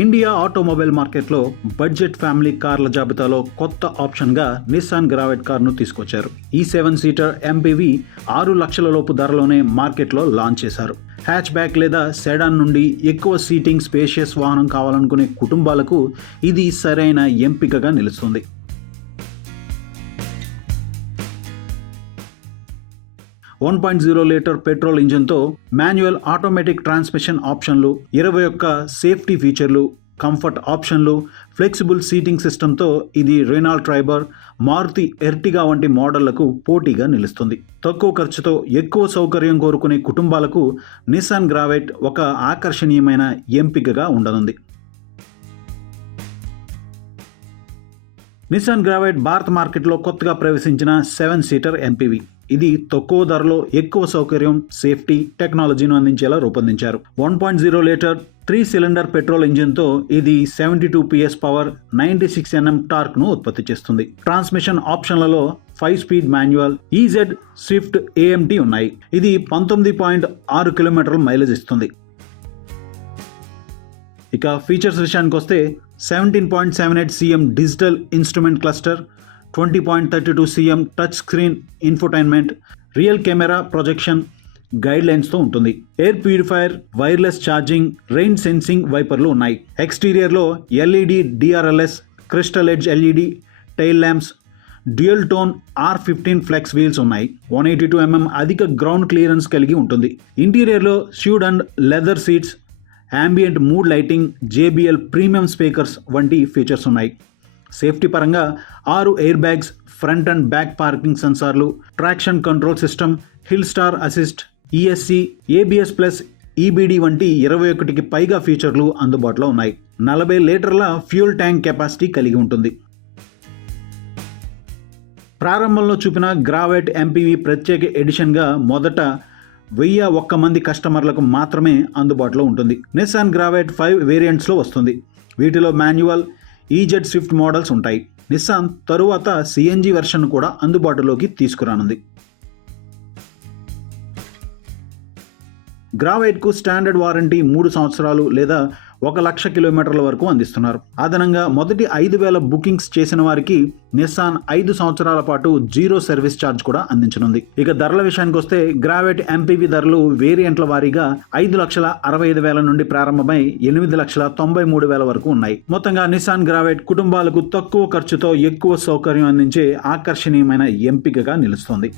India automobile మార్కెట్లో budget family కార్ల జాబితాలో కొత్త ఆప్షన్గా నిస్సాన్ గ్రావెట్ కార్ను తీసుకొచ్చారు. ఈ 7 సీటర్ ఎంపీవీ 6 లక్షల లోపు ధరలోనే మార్కెట్లో లాంచ్ చేశారు. హ్యాచ్ బ్యాక్ లేదా సెడాన్ నుండి ఎక్కువ సీటింగ్ స్పేషియస్ వాహనం కావాలనుకునే కుటుంబాలకు ఇది సరైన ఎంపికగా నిలుస్తుంది. .0 లీటర్ పెట్రోల్ ఇంజిన్తో మాన్యువల్ ఆటోమేటిక్ ట్రాన్స్మిషన్ ఆప్షన్లు, 21 సేఫ్టీ ఫీచర్లు, కంఫర్ట్ ఆప్షన్లు, ఫ్లెక్సిబుల్ సీటింగ్ సిస్టంతో ఇది రెనాల్ట్ ట్రైబర్, మారుతి ఎర్టిగా వంటి మోడళ్లకు పోటీగా నిలుస్తుంది. తక్కువ ఖర్చుతో ఎక్కువ సౌకర్యం కోరుకునే కుటుంబాలకు నిస్సాన్ గ్రావెట్ ఒక ఆకర్షణీయమైన ఎంపికగా ఉండనుంది. నిస్సాన్ గ్రావెట్ భారత మార్కెట్లో కొత్తగా ప్రవేశించిన 7 సీటర్ ఎంపీవీ. ఇది తక్కువ ధరలో ఎక్కువ సౌకర్యం, సేఫ్టీ, టెక్నాలజీను అందించేలా రూపొందించారు. 1.0 లీటర్ 3 సిలిండర్ పెట్రోల్ ఇంజిన్తో ఇది 72 PS పవర్, 96 Nm టార్క్ను ఉత్పత్తి చేస్తుంది. ట్రాన్స్మిషన్ ఆప్షన్లలో 5 speed manual, EZ Swift AMT ఉన్నాయి. ఇది 19.6 కిలోమీటర్ల మైలేజ్ ఇస్తుంది. ఇక ఫీచర్స్ విషయానికి వస్తే 17.78 cm digital instrument cluster, 20.32 cm touch screen infotainment, rear camera projection guide లైన్స్తో ఉంటుంది. Air purifier, wireless charging, rain sensing వైపర్లు ఉన్నాయి. ఎక్స్టీరియర్లో LED DRLS, crystal edge LED tail lamps, dual tone R15 flex wheels ఉన్నాయి. 182 mm అధిక ground clearance కలిగి ఉంటుంది. ఇంటీరియర్లో suede and leather seats, ambient mood lighting, JBL premium speakers వంటి features ఉన్నాయి. సేఫ్టీ పరంగా 6 air bags, front and back parking సెన్సార్లు, traction control system, hill star assist, ESC, ABS plus EBD వంటి 21కి పైగా ఫీచర్లు అందుబాటులో ఉన్నాయి. 40 లీటర్ల ఫ్యూల్ ట్యాంక్ కెపాసిటీ కలిగి ఉంటుంది. ప్రారంభంలో చూపిన గ్రావెట్ ఎంపీవీ ప్రత్యేక ఎడిషన్గా మొదట 1001 మంది కస్టమర్లకు మాత్రమే అందుబాటులో ఉంటుంది. నిస్సాన్ గ్రావెట్ 5 వేరియంట్స్లో వస్తుంది. వీటిలో మాన్యువల్, EZ స్విఫ్ట్ మోడల్స్ ఉంటాయి. నిస్సాన్ తరువాత CNG వెర్షన్ కూడా అందుబాటులోకి తీసుకురానుంది. గ్రావెట్కు స్టాండర్డ్ వారంటీ 3 సంవత్సరాలు లేదా 1,00,000 కిలోమీటర్ల వరకు అందిస్తున్నారు. అదనంగా మొదటి 5,000 బుకింగ్స్ చేసిన వారికి నిస్సాన్ 5 సంవత్సరాల పాటు 0 సర్వీస్ ఛార్జ్ కూడా అందించనుంది. ఇక ధరల విషయానికి వస్తే గ్రావెట్ ఎంపీవీ ధరలు వేరియంట్ల వారీగా 5,65,000 నుండి ప్రారంభమై 8,93,000 వరకు ఉన్నాయి. మొత్తంగా నిస్సాన్ గ్రావెట్ కుటుంబాలకు తక్కువ ఖర్చుతో ఎక్కువ సౌకర్యం అందించే ఆకర్షణీయమైన ఎంపికగా నిలుస్తోంది.